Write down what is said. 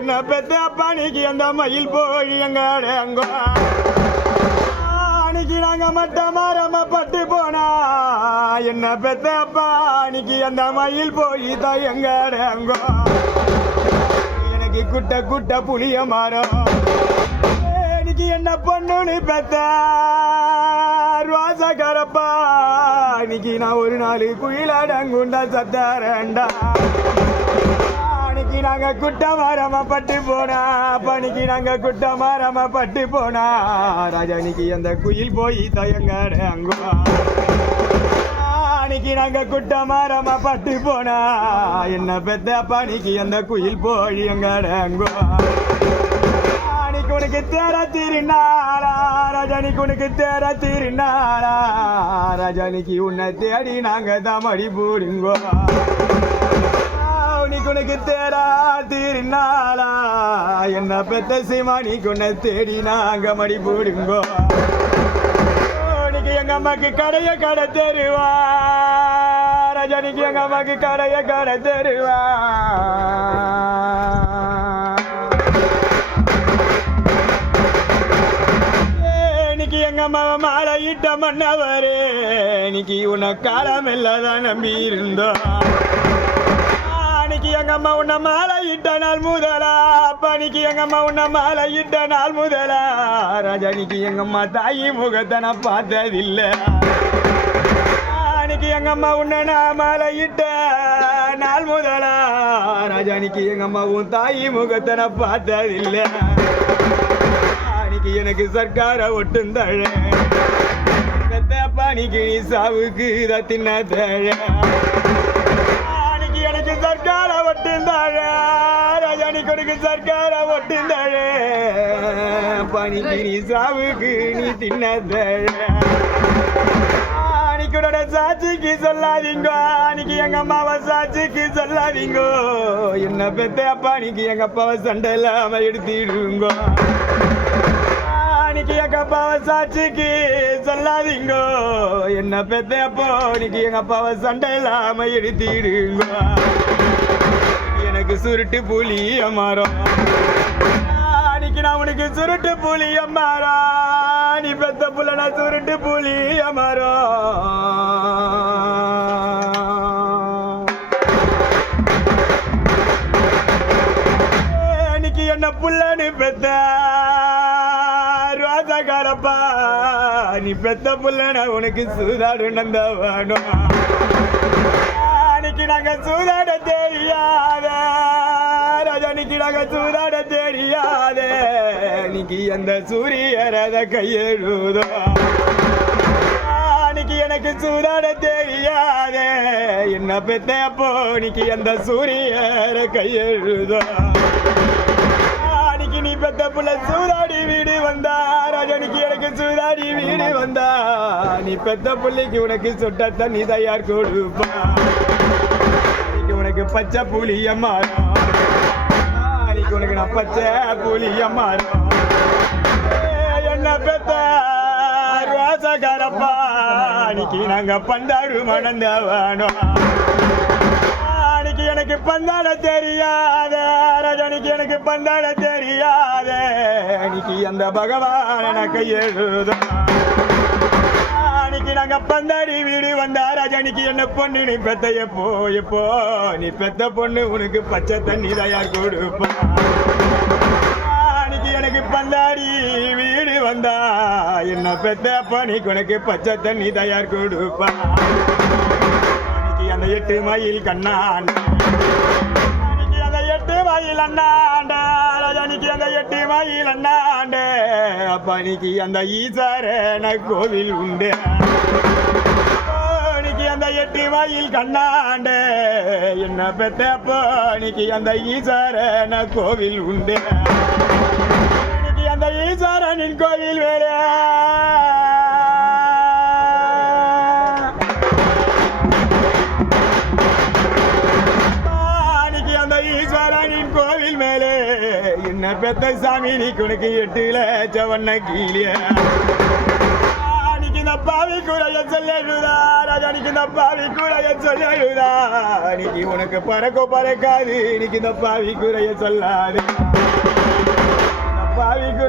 என்ன பெத்த அப்பானிக்கு அந்த மயில் போய் எங்கட அங்கோ அன்னைக்கு நாங்க மட்டும் மாறாம பட்டு போனா என்ன பெத்த அப்பானிக்கு அந்த மயில் போய் தான் எங்கட அங்கோ எனக்கு குட்ட குட்ட புளிய மாறும் இன்னைக்கு என்ன பொண்ணுன்னு பெத்த ரோசகரப்பா இன்னைக்கு நான் ஒரு நாள் குயிலடங்குண்டா சத்தாரண்டா அன்னைக்கு நாங்க குட்ட மாறாம பட்டு போனா பணிக்கு நாங்க குட்ட மாறாம பட்டு போனா ராஜானிக்கு அந்த குயில் போய் தயங்கட அங்கோ அன்னைக்கு நாங்க குட்ட மாறாம பட்டு போனா என்ன பெத்த பணிக்கு அந்த குயில் போய் எங்கட அங்கோ உனக்கு தேர திருநாளா ராஜானிக்கு உனக்கு தேர திருநாளா ராஜானிக்கு உன்னை தேடி நாங்க தான் மடி போடுங்கோ உனக்கு தேரா திருநாளா என்ன பெத்த சிமானிக்கு உன்னை தேடி நாங்க மடி போடுங்கோ உனக்கு எங்க அம்மாக்கு கடைய கடை தருவா ராஜானிக்கு எங்க அம்மாக்கு கடைய கடை தருவா எங்க மாமா மாலை இட்ட மன்னவரே இன்னைக்கு உன்னை காலம் இல்லாதான் நம்பி இருந்தோம் அன்னைக்கு எங்க அம்மா உன்னை மாலை இட்ட நாள் முதலா அப்பன்னைக்கு எங்க அம்மா உன்னை மாலை இட்ட நாள் முதலா ராஜானிக்கு எங்க அம்மா தாயி முகத்தை நான் பார்த்ததில்லை அன்னைக்கு எங்க அம்மா உன்னை நான் மாலை இட்ட நாள் முதலா ராஜானிக்கு எங்க அம்மா உன் தாயி முகத்தை நான் பார்த்ததில்லை எனக்கு சர்க்கார ஒட்டுந்தழ பாணிக்கு நீ சாவுக்கு தின்ன தழ அன்னைக்கு எனக்கு சர்க்கார ஒட்டுந்தழ ராஜானிக்கு உனக்கு சர்க்கார ஒட்டுந்தழ பாணிக்கு நீ சாவுக்கு நீ தின்ன தழ அன்னைக்கு சாட்சிக்கு சொல்லாதீங்கோ அன்னைக்கு எங்க அம்மாவை சாட்சிக்கு சொல்லாதீங்கோ என்ன பெத்த அப்பானிக்கு எங்க அப்பாவை சண்டை இல்லாம எடுத்திடுங்கோ அன்னைக்கு எங்க அப்பாவை சாட்சிக்கு சொல்லாதீங்கோ என்ன பெத்த அப்போ இன்னைக்கு எங்க அப்பாவை சண்டை இல்லாம எடுத்திடுங்கோ எனக்கு சுருட்டு புலி அம்மாரம் அன்னைக்கு நான் உனக்கு சுருட்டு புலி அம்மாரா நீ பெத்த புள்ள நான் சுருட்டு புலி அம்மாரம் அன்னைக்கு என்ன புள்ளன்னு பெத்த ரோசகரப்பா நீ பெத்த புள்ளனா உனக்கு சூதாடு நந்தவானோ அன்னைக்கு நாங்க சூதாட தெரியாத ராஜானிக்கு நாங்க சூதாட தெரியாத இன்னைக்கு அந்த சூரியரத கையெழுதோ அன்னைக்கு எனக்கு சூதாட தெரியாத என்ன பெத்த அப்போ இன்னைக்கு அந்த சூரியர கையெழுதோ நீ பெத்த புள்ள சூதாடி வீடு வந்தா ராஜானிக்கு எனக்கு சூதாடி வீடு வந்தா நீ பெத்த புள்ளைக்கு உனக்கு சுட்ட தண்ணி தயார் கொடுப்பா உனக்கு பச்சை புளிய மாறும் உனக்கு நான் பச்சை புளிய மாறும் என்ன பெத்த ரோசகரப்பா இன்னைக்கு நாங்க பண்டாரு மணந்தவானோ எனக்கு பந்தாட தெரியாத ராஜானிக்கு எனக்கு பந்தாட தெரியாத இன்னைக்கு அந்த பகவான் எனக்கு எழுதும் அன்னைக்கு நாங்க பந்தாடி வீடு வந்தா ராஜானிக்கு என்ன பொண்ணு நீ பெத்த எப்போ நீ பெத்த பொண்ணு உனக்கு பச்சை தண்ணி தயார் கொடுப்பா அன்னைக்கு எனக்கு பந்தாடி வீடு வந்தா என்ன பெத்த பணிக்கு உனக்கு பச்சை தண்ணி தயார் கொடுப்பா அந்த 8 மைல் கண்ணான் அந்த 8 மைல் அண்ணாண்ட ராஜானிக்கு அந்த 8 மைல் அண்ணாண்ட அப்பனிக்கு அந்த ஈசாரன கோவில் உண்டு அந்த 8 மைல் கண்ணாண்ட என்ன பெத்த அப்பனிக்கு அந்த ஈசாரன கோவில் உண்டு அந்த ஈசாரனின் கோவில் வேற கோவில் மேலே என்ன பெத்த சாமி நீ உனக்கு 8 லட்சம் கீழே இந்த பாவி கூடைய சொல்லுதா ராஜானிக்கு இந்த பாவி கூடைய சொல்லுதா இன்னைக்கு உனக்கு பறக்க பறக்காது இன்னைக்கு இந்த பாவி கூடைய சொல்லாது பாவிக்கு